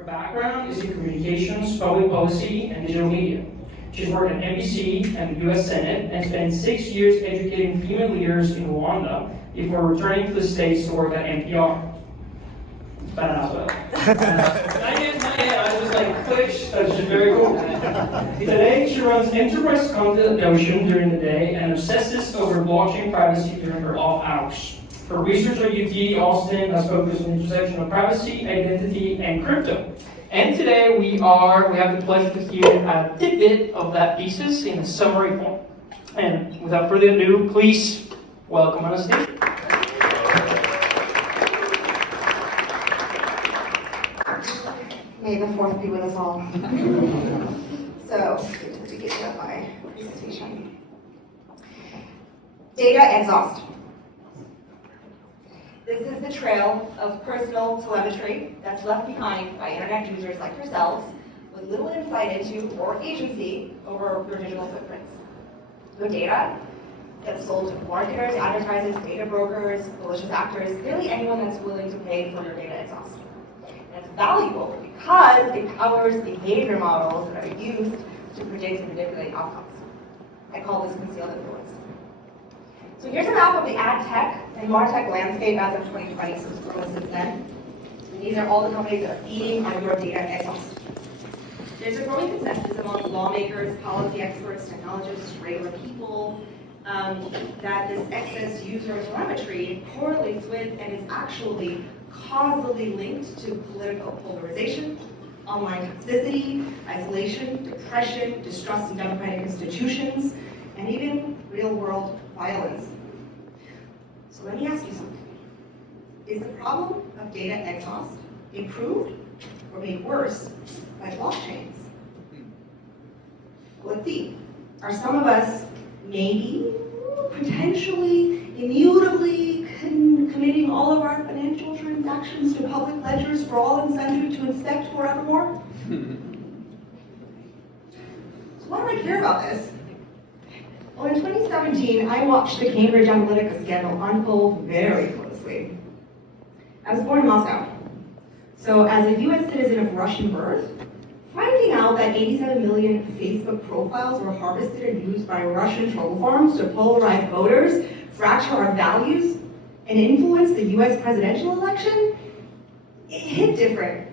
Her background is in communications, public policy, and digital media. She's worked at NBC and the US Senate and spent 6 years educating female leaders in Rwanda before returning to the States to work at NPR. It's better not well. Not yet. I was like, click, that's just very cool. Today, she runs enterprise content at Notion during the day and obsesses over blockchain privacy during her off hours. Her research at UT Austin has focused on the intersection of privacy, identity, and crypto. And today we have the pleasure to hear a tidbit of that thesis in a summary form. And without further ado, please welcome on the stage. May the fourth be with us all. So, to the beginning of my presentation. Data exhaust. This is the trail of personal telemetry that's left behind by internet users like yourselves with little insight into or agency over your digital footprints. The data that's sold to marketers, advertisers, data brokers, malicious actors, really anyone that's willing to pay for your data exhaust. And it's valuable because it powers behavior models that are used to predict and manipulate outcomes. I call this concealed influence. So here's a map of the ad tech and MarTech landscape as of 2020, so it's grown since then. And these are all the companies that are feeding on your data exhaust. There's a growing consensus among lawmakers, policy experts, technologists, regular people, that this excess user telemetry correlates with and is actually causally linked to political polarization, online toxicity, isolation, depression, distrust in democratic institutions, and even real-world violence. So let me ask you something. Is the problem of data exhaust improved or made worse by blockchains? Well, let's see. Are some of us maybe, potentially, immutably committing all of our financial transactions to public ledgers for all and sundry to inspect forevermore? So why do I care about this? Well, in 2017, I watched the Cambridge Analytica scandal unfold very closely. I was born in Moscow. So as a US citizen of Russian birth, finding out that 87 million Facebook profiles were harvested and used by Russian troll farms to polarize voters, fracture our values, and influence the US presidential election, it hit different.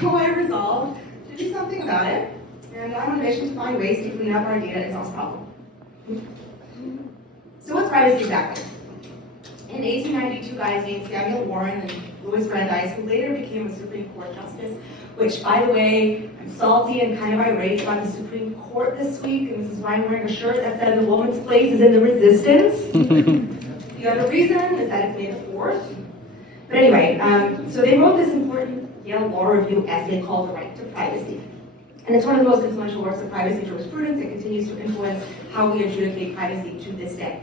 So I resolved to do something about it, and I'm on a mission to find ways to clean up our data exhaust problem. So what's privacy exactly? In 1892, guys named Samuel Warren and Louis Brandeis, who later became a Supreme Court justice, which, by the way, I'm salty and kind of irate about the Supreme Court this week, and this is why I'm wearing a shirt that said the woman's place is in the resistance. The other reason is that it's May the 4th. But anyway, so they wrote this important Yale Law Review essay called The Right to Privacy. And it's one of the most influential works of privacy jurisprudence. It continues to influence how we adjudicate privacy to this day.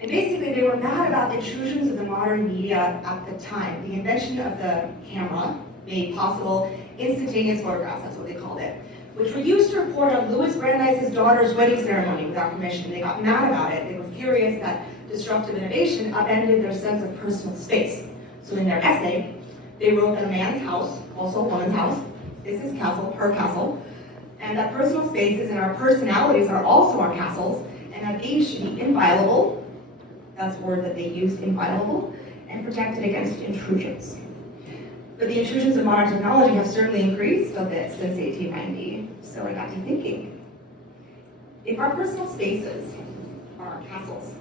And basically, they were mad about the intrusions of the modern media at the time. The invention of the camera made possible instantaneous photographs, that's what they called it, which were used to report on Louis Brandeis' daughter's wedding ceremony without permission. They got mad about it. They were furious that disruptive innovation upended their sense of personal space. So in their essay, they wrote that a man's house, also a woman's house, is his castle, her castle, and that personal spaces and our personalities are also our castles, and that these should be inviolable, that's the word that they used, inviolable, and protected against intrusions. But the intrusions of modern technology have certainly increased a bit since 1890, so I got to thinking. If our personal spaces are our castles,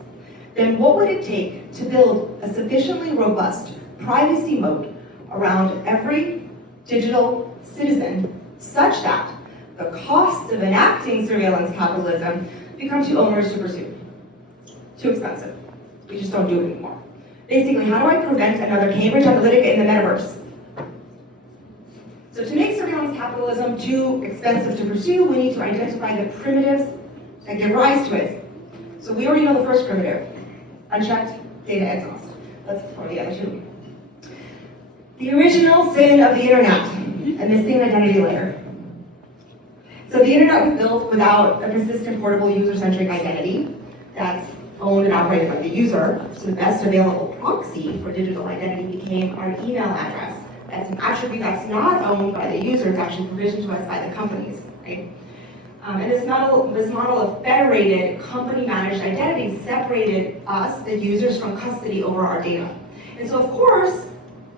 then what would it take to build a sufficiently robust privacy moat around every digital citizen such that the costs of enacting surveillance capitalism become too onerous to pursue, too expensive? We just don't do it anymore. Basically, how do I prevent another Cambridge Analytica in the metaverse? So to make surveillance capitalism too expensive to pursue, we need to identify the primitives that give rise to it. So we already know the first primitive, unchecked data exhaust. Let's explore the other two. The original sin of the internet, a missing identity layer. So the internet was built without a persistent portable user-centric identity that's owned and operated by the user. So the best available proxy for digital identity became our email address That's an attribute that's not owned by the user, it's actually provisioned to us by the companies, right? And this model of federated, company-managed identity separated us, the users, from custody over our data. And so, of course,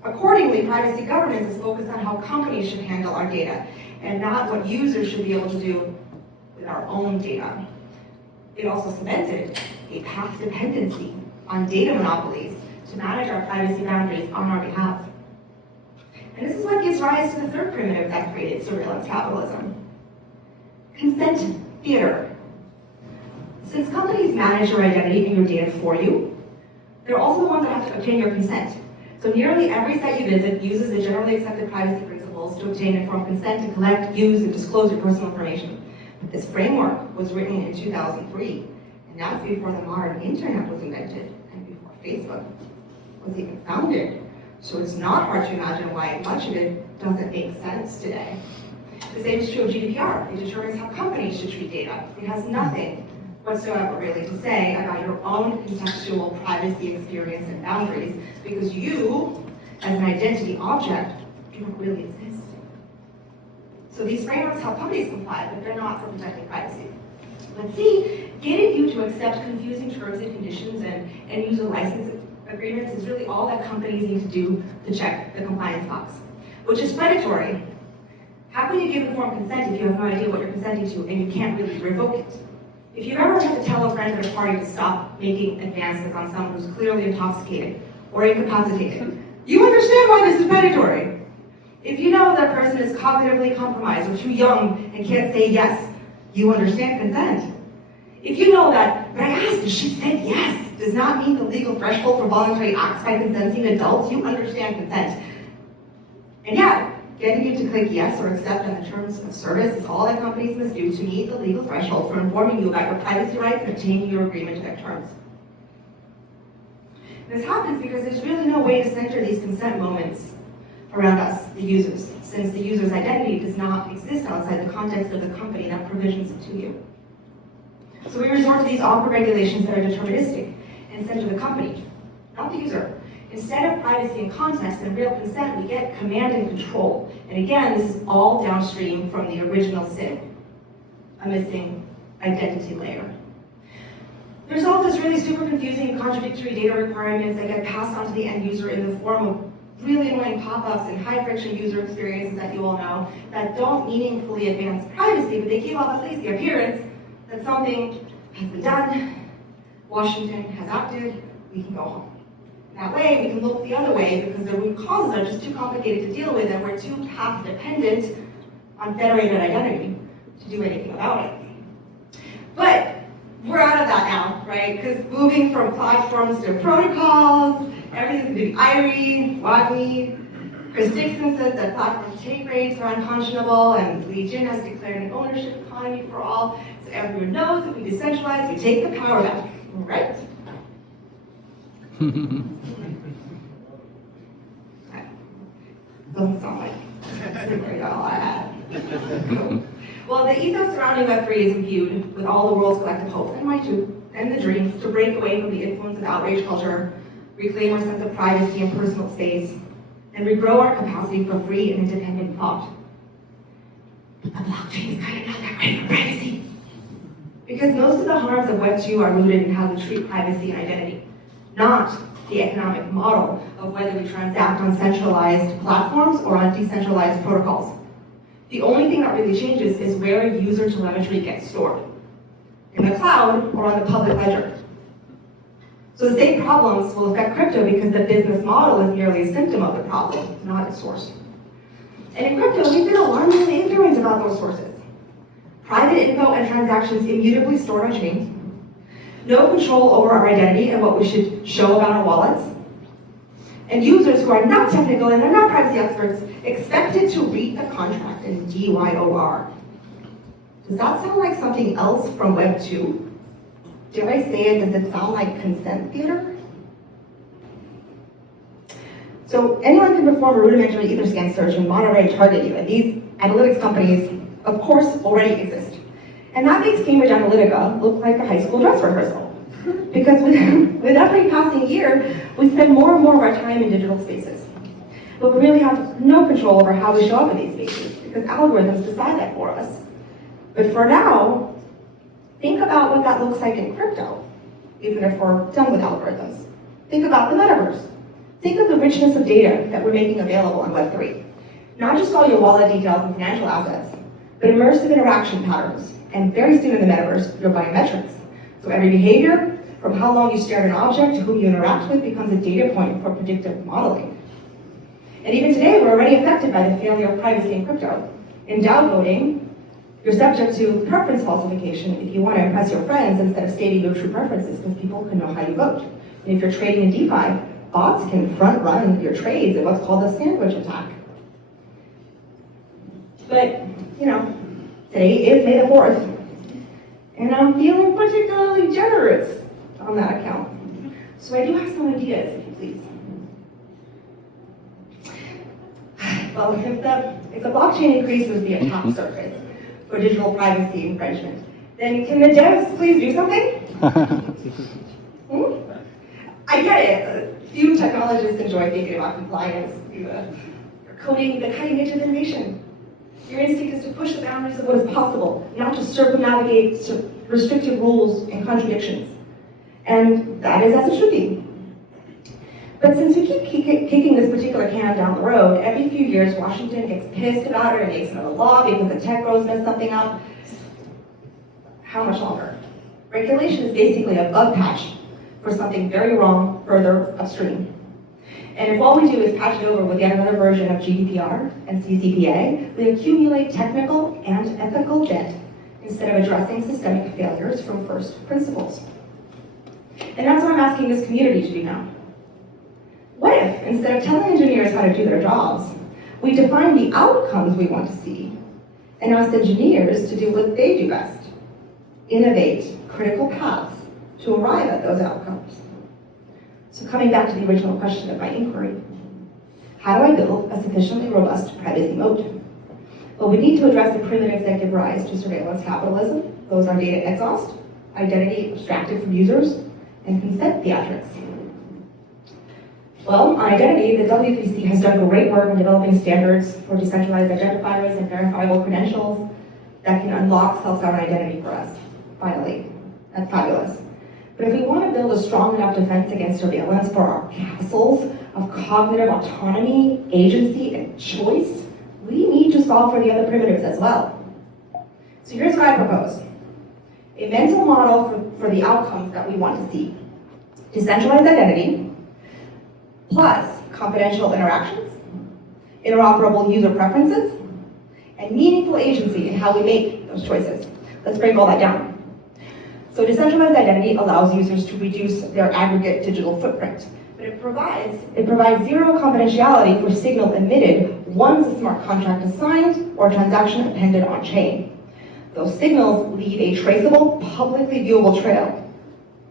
accordingly, privacy governance is focused on how companies should handle our data, and not what users should be able to do with our own data. It also cemented a path dependency on data monopolies to manage our privacy boundaries on our behalf. And this is what gives rise to the third primitive that created surveillance capitalism: consent theater. Since companies manage your identity and your data for you, they're also the ones that have to obtain your consent. So nearly every site you visit uses the generally accepted privacy principles to obtain informed consent to collect, use, and disclose your personal information. But this framework was written in 2003, and that's before the modern internet was invented and before Facebook was even founded. So it's not hard to imagine why much of it doesn't make sense today. The same is true of GDPR. It determines how companies should treat data. It has nothing whatsoever really to say about your own contextual privacy experience and boundaries, because you, as an identity object, do not really exist. So these frameworks help companies comply, but they're not for protecting privacy. Let's see, getting you to accept confusing terms and conditions and user license agreements is really all that companies need to do to check the compliance box, which is predatory. How can you give informed consent if you have no idea what you're consenting to and you can't really revoke it? If you ever had to tell a friend at a party to stop making advances on someone who's clearly intoxicated or incapacitated, you understand why this is predatory. If you know that person is cognitively compromised or too young and can't say yes, you understand consent. If you know that, but I asked and she said yes, does not meet the legal threshold for voluntary acts by consenting adults, you understand consent. And yeah, getting you to click yes or accept on the terms of service is all that companies must do to meet the legal threshold for informing you about your privacy rights and obtaining your agreement to their terms. This happens because there's really no way to center these consent moments around us, the users, since the user's identity does not exist outside the context of the company that provisions it to you. So we resort to these awkward regulations that are deterministic and center the company, not the user. Instead of privacy and context and real consent, we get command and control. And again, this is all downstream from the original sin, a missing identity layer. There's all this really super confusing and contradictory data requirements that get passed on to the end user in the form of really annoying pop-ups and high-friction user experiences that you all know that don't meaningfully advance privacy, but they give off at least the appearance that something has been done, Washington has acted, we can go home. That way, we can look the other way because the root causes are just too complicated to deal with and we're too path-dependent on federated identity to do anything about it. But we're out of that now, right? Because moving from platforms to protocols, everything's going to be IRE, WAGMI. Chris Dixon says that platform take rates are unconscionable, and Legion has declared an ownership economy for all. So everyone knows if we decentralize, we take the power back, right? Doesn't sound like that's all I had. Well, the ethos surrounding Web3 is imbued with all the world's collective hope, and mine too, and the dreams to break away from the influence of outrage culture, reclaim our sense of privacy and personal space, and regrow our capacity for free and independent thought. But the blockchain is kind of not that great for privacy. Because most of the harms of Web2 are rooted in how we treat privacy and identity, not the economic model of whether we transact on centralized platforms or on decentralized protocols. The only thing that really changes is where user telemetry gets stored, in the cloud or on the public ledger. So the same problems will affect crypto because the business model is merely a symptom of the problem, not its source. And in crypto, we've been alarmingly ignorant about those sources. Private info and transactions immutably stored on chains, no control over our identity and what we should show about our wallets, and users who are not technical and are not privacy experts expected to read the contract in DYOR. Does that sound like something else from Web 2? Did I say it? Does it sound like consent theater? So anyone can perform a rudimentary Etherscan search and monitor and target you, and these analytics companies, of course, already exist. And that makes Cambridge Analytica look like a high school dress rehearsal. Because with every passing year, we spend more and more of our time in digital spaces. but we really have no control over how we show up in these spaces because algorithms decide that for us. But for now, think about what that looks like in crypto, even if we're done with algorithms. Think about the metaverse. Think of the richness of data that we're making available on Web3. Not just all your wallet details and financial assets, but immersive interaction patterns, and very soon in the metaverse, your biometrics. So every behavior, from how long you stare at an object to who you interact with, becomes a data point for predictive modeling. And even today, we're already affected by the failure of privacy in crypto. In DAO voting, you're subject to preference falsification if you want to impress your friends instead of stating your true preferences, because people can know how you vote. And if you're trading in DeFi, bots can front run your trades in what's called a sandwich attack. But, today is May the 4th, and I'm feeling particularly generous on that account. So I do have some ideas, if you please. Well, if the blockchain increases the attack surface for digital privacy infringement, then can the devs please do something? I get it. Few technologists enjoy thinking about compliance. You're coding the cutting edge of innovation. Your instinct is to push the boundaries of what is possible, not to circumnavigate restrictive rules and contradictions. And that is as it should be. But since we keep kicking this particular can down the road, every few years Washington gets pissed about it and makes another law because the tech bros messed something up. How much longer? Regulation is basically a bug patch for something very wrong further upstream. And if all we do is patch it over with yet another version of GDPR and CCPA, we accumulate technical and ethical debt instead of addressing systemic failures from first principles. And that's what I'm asking this community to do now. What if, instead of telling engineers how to do their jobs, we define the outcomes we want to see and ask engineers to do what they do best, innovate critical paths to arrive at those outcomes? So coming back to the original question of my inquiry, how do I build a sufficiently robust privacy moat? Well, we need to address the primitives that give rise to surveillance capitalism. Those are data exhaust, identity abstracted from users, and consent theatrics. Well, on identity, the W3C has done great work in developing standards for decentralized identifiers and verifiable credentials that can unlock self-sovereign identity for us, finally. That's fabulous. But if we want to build a strong enough defense against surveillance for our castles of cognitive autonomy, agency, and choice, we need to solve for the other primitives as well. So here's what I propose. A mental model for the outcomes that we want to see. Decentralized identity, plus confidential interactions, interoperable user preferences, and meaningful agency in how we make those choices. Let's break all that down. So decentralized identity allows users to reduce their aggregate digital footprint, but it provides zero confidentiality for signal emitted once a smart contract is signed or a transaction appended on chain. Those signals leave a traceable, publicly viewable trail.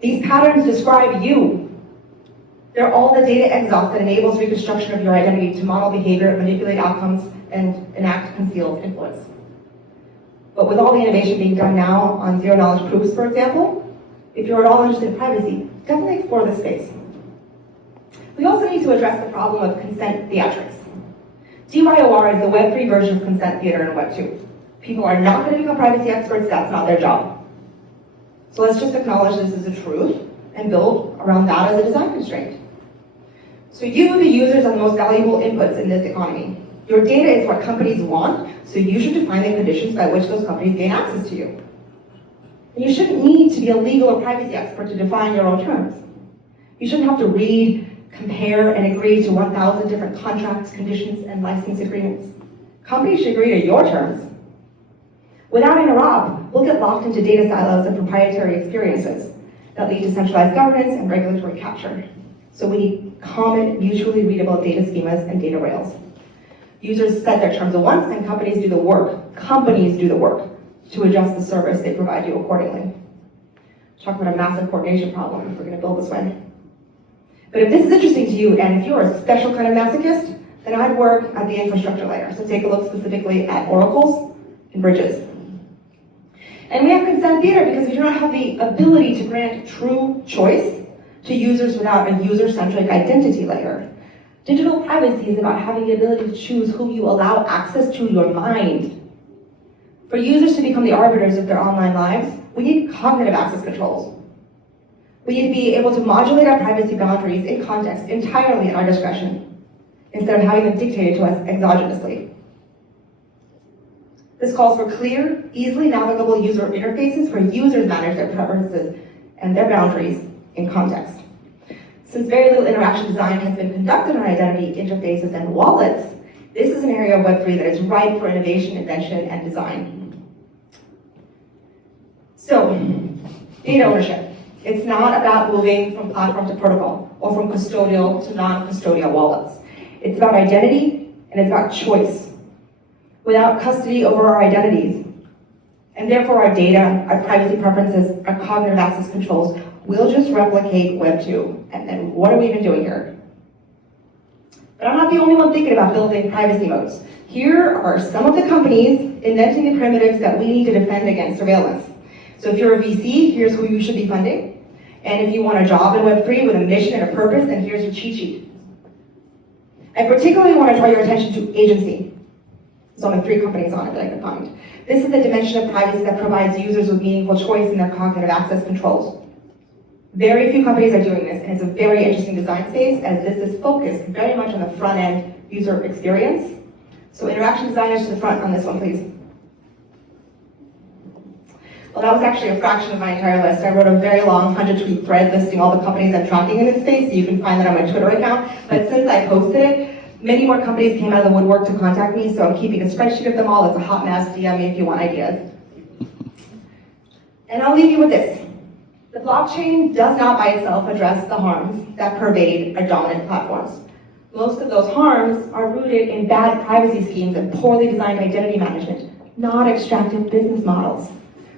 These patterns describe you. They're all the data exhaust that enables reconstruction of your identity to model behavior, manipulate outcomes, and enact concealed influence. But with all the innovation being done now on zero-knowledge proofs, for example, if you're at all interested in privacy, definitely explore this space. We also need to address the problem of consent theatrics. DYOR is the Web3 version of consent theater in Web2. People are not going to become privacy experts, that's not their job. So let's just acknowledge this as a truth and build around that as a design constraint. So you, the users, are the most valuable inputs in this economy. Your data is what companies want, so you should define the conditions by which those companies gain access to you. And you shouldn't need to be a legal or privacy expert to define your own terms. You shouldn't have to read, compare, and agree to 1,000 different contracts, conditions, and license agreements. Companies should agree to your terms. Without interop, we'll get locked into data silos and proprietary experiences that lead to centralized governance and regulatory capture. So we need common, mutually readable data schemas and data rails. Users set their terms at once, and companies do the work. Companies do the work to adjust the service they provide you accordingly. Talk about a massive coordination problem if we're going to build this way. But if this is interesting to you, and if you're a special kind of masochist, then I'd work at the infrastructure layer. So take a look specifically at oracles and bridges. And we have consent theater because we do not have the ability to grant true choice to users without a user-centric identity layer. Digital privacy is about having the ability to choose whom you allow access to your mind. For users to become the arbiters of their online lives, we need cognitive access controls. We need to be able to modulate our privacy boundaries in context entirely at our discretion, instead of having them dictated to us exogenously. This calls for clear, easily navigable user interfaces where users manage their preferences and their boundaries in context. Since very little interaction design has been conducted on identity interfaces and wallets, this is an area of Web3 that is ripe for innovation, invention, and design. So, data ownership. It's not about moving from platform to protocol or from custodial to non-custodial wallets. It's about identity and it's about choice. Without custody over our identities, and therefore our data, our privacy preferences, our cognitive access controls, we'll just replicate Web 2. And then what are we even doing here? But I'm not the only one thinking about building privacy modes. Here are some of the companies inventing the primitives that we need to defend against surveillance. So if you're a VC, here's who you should be funding. And if you want a job in Web 3 with a mission and a purpose, then here's your cheat sheet. I particularly want to draw your attention to agency. There's only 3 companies on it that I could find. This is the dimension of privacy that provides users with meaningful choice in their cognitive access controls. Very few companies are doing this, and it's a very interesting design space as this is focused very much on the front-end user experience. So interaction designers to the front on this one, please. Well, that was actually a fraction of my entire list. I wrote a very long 100-tweet thread listing all the companies I'm tracking in this space, so you can find that on my Twitter account. But since I posted it, many more companies came out of the woodwork to contact me, so I'm keeping a spreadsheet of them all. It's a hot mess. DM me if you want ideas. And I'll leave you with this. The blockchain does not by itself address the harms that pervade our dominant platforms. Most of those harms are rooted in bad privacy schemes and poorly designed identity management, not extractive business models.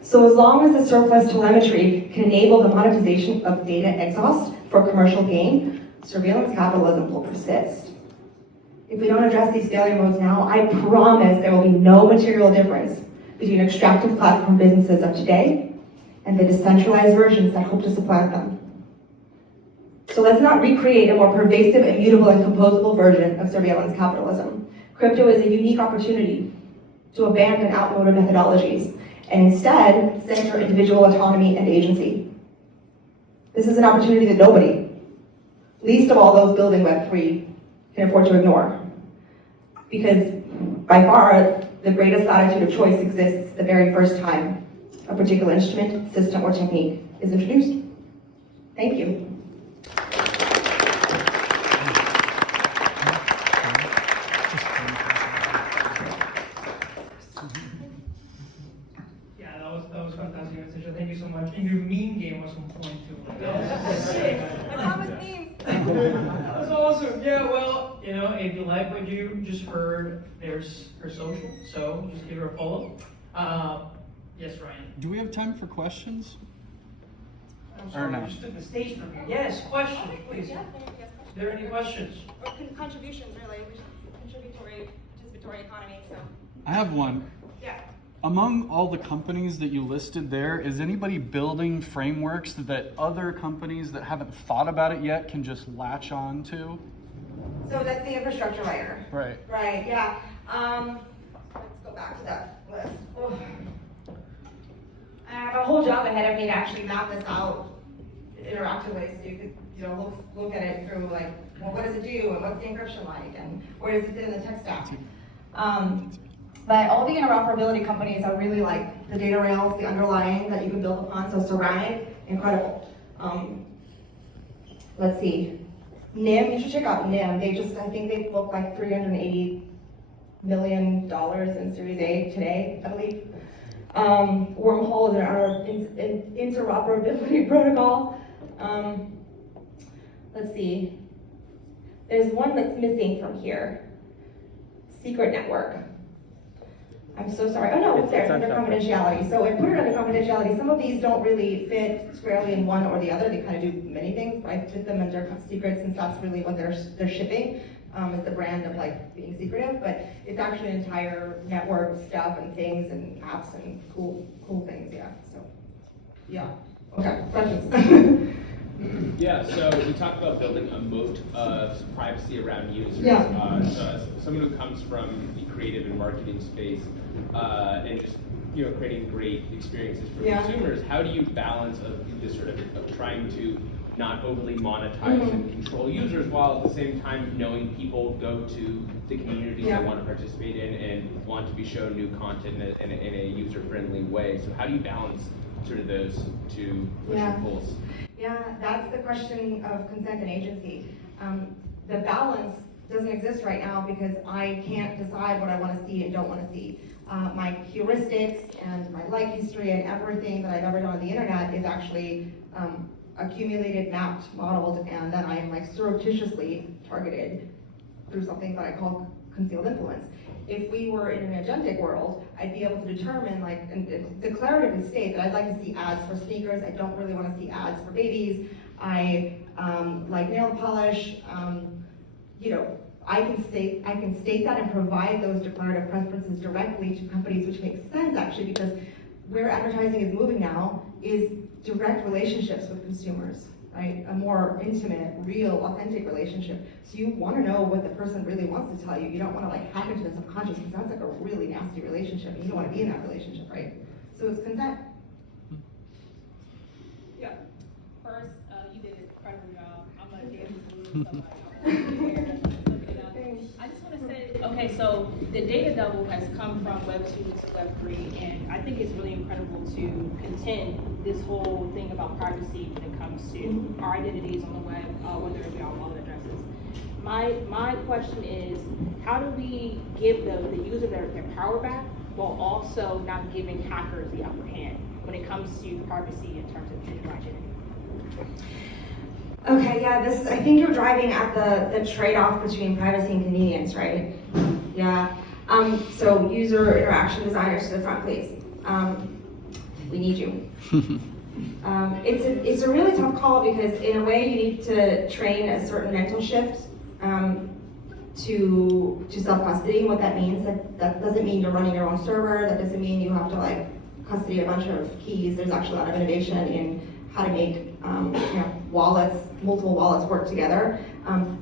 So as long as the surplus telemetry can enable the monetization of data exhaust for commercial gain, surveillance capitalism will persist. If we don't address these failure modes now, I promise there will be no material difference between extractive platform businesses of today and the decentralized versions that hope to supplant them. So let's not recreate a more pervasive, immutable, and composable version of surveillance capitalism. Crypto is a unique opportunity to abandon outmoded methodologies and instead center individual autonomy and agency. This is an opportunity that nobody, least of all those building Web3, can afford to ignore. Because by far, the greatest latitude of choice exists the very first time a particular instrument, system, or technique is introduced. Thank you. Yeah, that was fantastic, Anastasia. Thank you so much. And your meme game was on point too. That was sick. I promise memes. That was awesome. Yeah, well, you know, if you like what you just heard, there's her social, so just give her a follow. Yes, Ryan. Do we have time for questions? I'm sorry, no? you just took the stage from you. Yes, questions, please. Yeah, Are there any questions? or contributions, really. We should contributory, participatory economy. So, I have one. yeah. Among all the companies that you listed there, is anybody building frameworks that other companies that haven't thought about it yet can just latch on to? So that's the infrastructure layer. Right. Right, yeah. Let's go back to that list. Oh. I have a whole job ahead of me to actually map this out interactively, so you could, look at it through like, well, what does it do, and what's the encryption like, and where does it fit in the tech stack? But all the interoperability companies are really like the data rails, the underlying that you can build upon. So Ceramic, incredible. Let's see, NIM. You should check out NIM. I think they booked like $380 million in Series A today, I believe. Wormhole is an interoperability protocol. Let's see. There's one that's missing from here. Secret Network. I'm so sorry. Oh no, it's there. It's under confidentiality. So I put it under confidentiality. Some of these don't really fit squarely in one or the other. They kind of do many things. I fit them under secret since that's really what they're shipping. Is the brand of like being secretive, but it's actually an entire network of stuff and things and apps and cool things. Yeah. So yeah. Okay. Questions. Yeah, so we talked about building a moat of privacy around users. Yeah. So as someone who comes from the creative and marketing space, and just creating great experiences for consumers, how do you balance this sort of trying to not overly monetize and control users, while at the same time knowing people go to the communities they want to participate in and want to be shown new content in a user-friendly way? So how do you balance sort of those two push and pulls? Yeah, that's the question of consent and agency. The balance doesn't exist right now because I can't decide what I want to see and don't want to see. My heuristics and my like history and everything that I've ever done on the internet is actually accumulated, mapped, modeled, and then I am like surreptitiously targeted through something that I call concealed influence. If we were in an agentic world, I'd be able to determine, like, and declaratively state that I'd like to see ads for sneakers. I don't really want to see ads for babies. I like nail polish. I can state that and provide those declarative preferences directly to companies, which makes sense actually, because where advertising is moving now is direct relationships with consumers, right? A more intimate, real, authentic relationship. So you want to know what the person really wants to tell you. You don't want to like hack into the subconscious, because that's like a really nasty relationship, and you don't want to be in that relationship, right? So it's consent. Yeah. First, you did an incredible job. I'm a data solution, I just want to say, okay, so the data double has come from Web 2 to Web 3, and I think it's really incredible to contend this whole thing about privacy when it comes to our identities on the web, whether it be our wallet addresses. My question is, how do we give the user their power back while also not giving hackers the upper hand when it comes to privacy in terms of digital identity? Okay, yeah, I think you're driving at the trade-off between privacy and convenience, right? Yeah. So user interaction designers to the front, please. We need you. It's a really tough call because in a way you need to train a certain mental shift to self-custody. What that means, that doesn't mean you're running your own server. That doesn't mean you have to like custody a bunch of keys. There's actually a lot of innovation in how to make wallets, multiple wallets work together.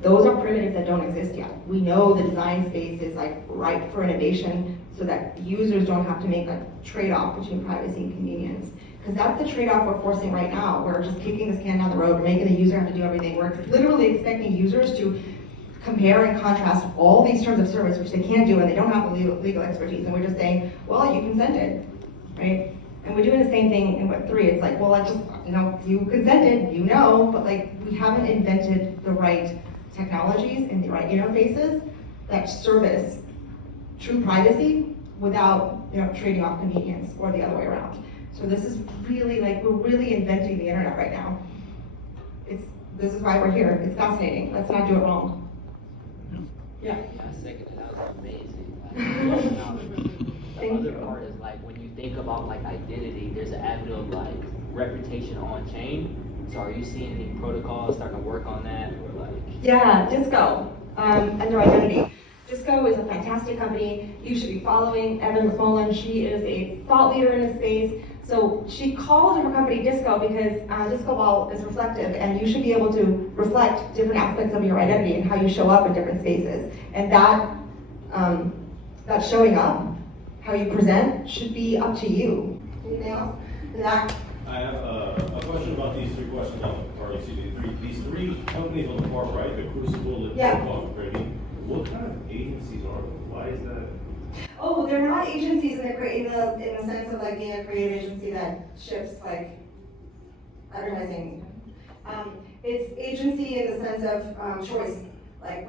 Those are primitives that don't exist yet. We know the design space is like ripe for innovation so that users don't have to make a trade-off between privacy and convenience. Because that's the trade-off we're forcing right now. We're just kicking this can down the road. We're making the user have to do everything. We're literally expecting users to compare and contrast all these terms of service, which they can't do and they don't have the legal expertise. And we're just saying, well, you consented, right? And we're doing the same thing in Web3. It's like, well, I just, you consented, but like we haven't invented the right technologies and the right interfaces that service true privacy without, trading off convenience or the other way around. So this is really we're really inventing the internet right now. This is why we're here. It's fascinating. Let's not do it wrong. Yeah. I second it. That was amazing. The other part is when you think about identity, there's an avenue of reputation on chain. So are you seeing any protocols starting to work on that, or Yeah, Disco under identity. Disco is a fantastic company. You should be following Evan McMullen. She is a thought leader in this space. So she called her company Disco because Disco Ball is reflective, and you should be able to reflect different aspects of your identity and how you show up in different spaces. And that showing up, how you present, should be up to you. Anything else? Zach? I have a question about these three questions, these three companies on the far right, the Crucible and Trading. What kind of agencies are they? Why is that? Oh, they're not agencies in the sense of being a creative agency that ships advertising. It's agency in the sense of choice.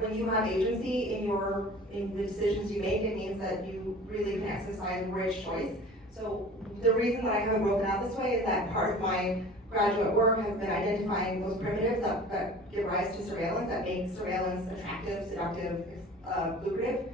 When you have agency in the decisions you make, it means that you really can exercise rich choice. So the reason that I have it broken out this way is that part of my graduate work has been identifying those primitives that give rise to surveillance, that make surveillance attractive, seductive, lucrative.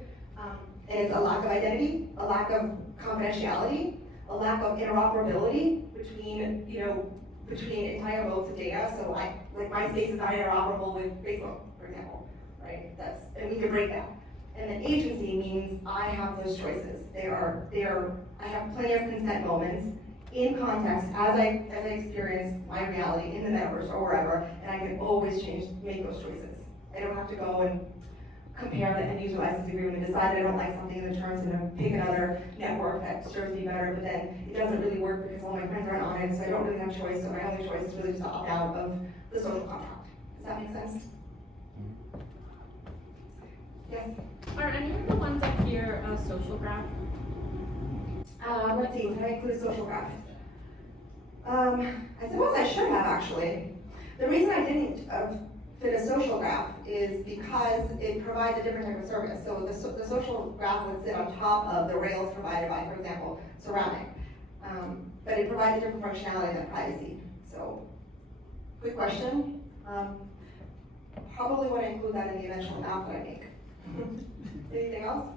And it's a lack of identity, a lack of confidentiality, a lack of interoperability between entire modes of data. So my space is not interoperable with Facebook, for example, right? And we can break that. And then agency means I have those choices. I have plenty of consent moments, in context as I experience my reality in the metaverse or wherever, and I can always make those choices. I don't have to go and compare the end user license agreement and decide I don't like something in the terms and pick another network that serves me better, but then it doesn't really work because all my friends aren't on it, so I don't really have a choice, so my only choice is really just to opt out of the social contract. Does that make sense? Yes? Are any of the ones up here social graph? Let's see, can I include social graph? I suppose I should have actually. The reason I didn't fit a social graph is because it provides a different type of service. So the social graph would sit on top of the rails provided by, for example, Ceramic. But it provides a different functionality than privacy. So, quick question. Probably want to include that in the eventual app that I make. Anything else?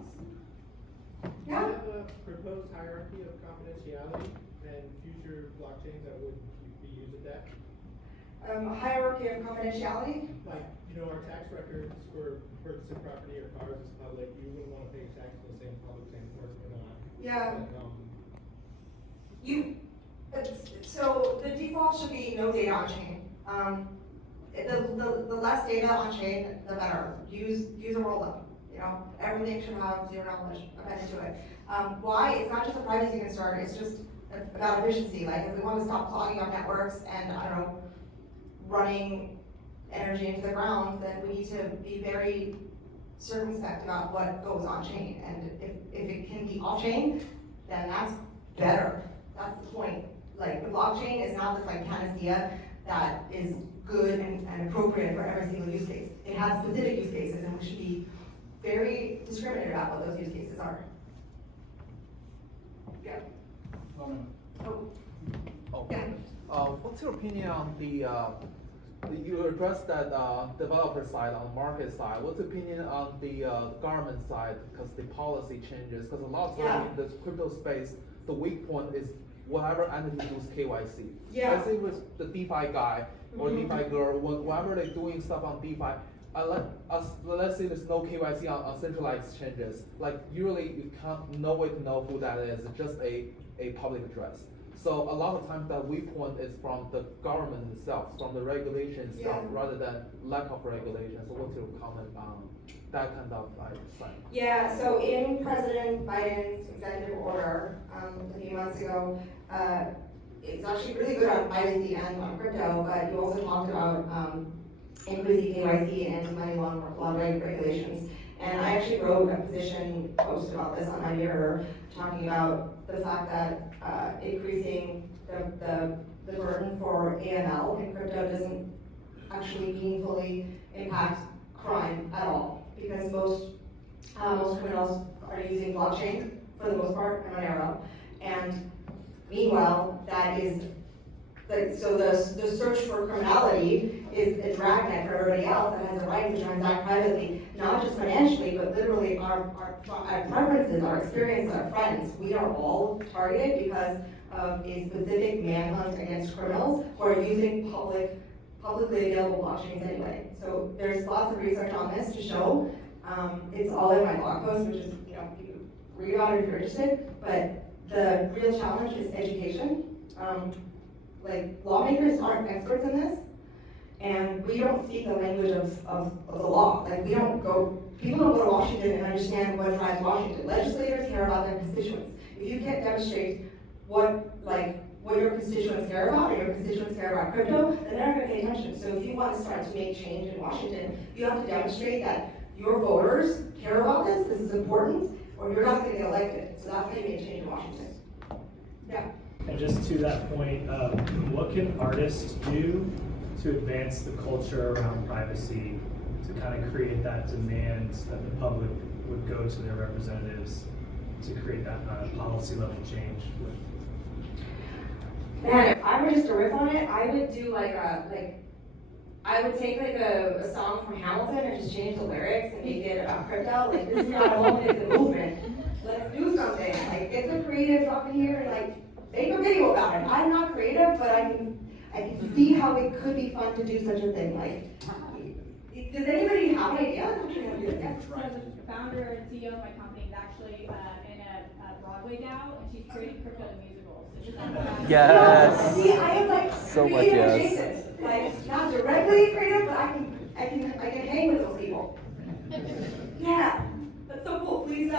Yeah? Do you have a proposed hierarchy of confidentiality and future blockchains that would be used at that? A hierarchy of confidentiality? Like, you know, our tax records for purchasing property or cars is public. You wouldn't want to pay tax in the same public same person or not. Yeah. But, So the default should be no data on chain. The less data on chain, the better. Use a roll-up. You know, everything should have zero knowledge appended to it. Why? It's not just a privacy concern. It's just about efficiency. Like if we want to stop clogging our networks and I don't know, running energy into the ground, then we need to be very circumspect about what goes on chain. And if it can be off chain, then that's better. That's the point. Like the blockchain is not this like panacea that is good and appropriate for every single use case. It has specific use cases, and we should be very discriminated about what those use cases are. Yeah. Yeah. What's your opinion on you addressed that developer side, on the market side. What's your opinion on the government side, because the policy changes? Because a lot of times in this crypto space, the weak point is whatever entity does KYC. Yeah. Let's say with the DeFi guy or DeFi girl, whenever they're doing stuff on DeFi, let's say there's no KYC on centralized exchanges. Like usually you can't, no way to know who that is. It's just a public address. So a lot of times that weak point is from the government itself, from the regulation itself, rather than lack of regulation. So what's your comment on that kind of side? Yeah, so in President Biden's executive order a few months ago, it's actually really good on privacy and on crypto, but you also talked about increasing KYC and anti-money laundering regulations. And I actually wrote a position post about this on my Mirror, talking about the fact that increasing the burden for AML in crypto doesn't actually meaningfully impact crime at all, because most criminals are using blockchain for the most part and Monero, and meanwhile that is so the search for criminality is a dragnet for everybody else that has a right to transact privately, not just financially, but literally our preferences, our experience, our friends. We are all targeted because of a specific manhunt against criminals who are using publicly available blockchains anyway. So there's lots of research on this to show. It's all in my blog post, which is, you can read about it if you're interested. But the real challenge is education. Like lawmakers aren't experts in this, and we don't speak the language of the law. Like people don't go to Washington and understand what drives Washington. Legislators care about their constituents. If you can't demonstrate what your constituents care about, or your constituents care about crypto, then they're not going to pay attention. So if you want to start to make change in Washington, you have to demonstrate that your voters care about this is important, or you're not going to get elected. So that's how you make change in Washington. Yeah. And just to that point, what can artists do to advance the culture around privacy, to kind of create that demand that the public would go to their representatives to create that policy level change? Man, if I were just to riff on it, I would do I would take a song from Hamilton and just change the lyrics and make it about crypto. Like, this is not a moment, it's a movement. Let's do something. Like, get the creatives up in here and make a video about it. I'm not creative, but I can see how it could be fun to do such a thing. Like, does anybody have an idea? I'm not sure how to do it. Yes, so the founder and CEO of my company is actually in a Broadway now, and she's creating crypto the musical. So she's Yes. See, I am like So much creative yes. adjacent. Like, not directly creative, but I can hang with those people. Yeah, that's so cool. Please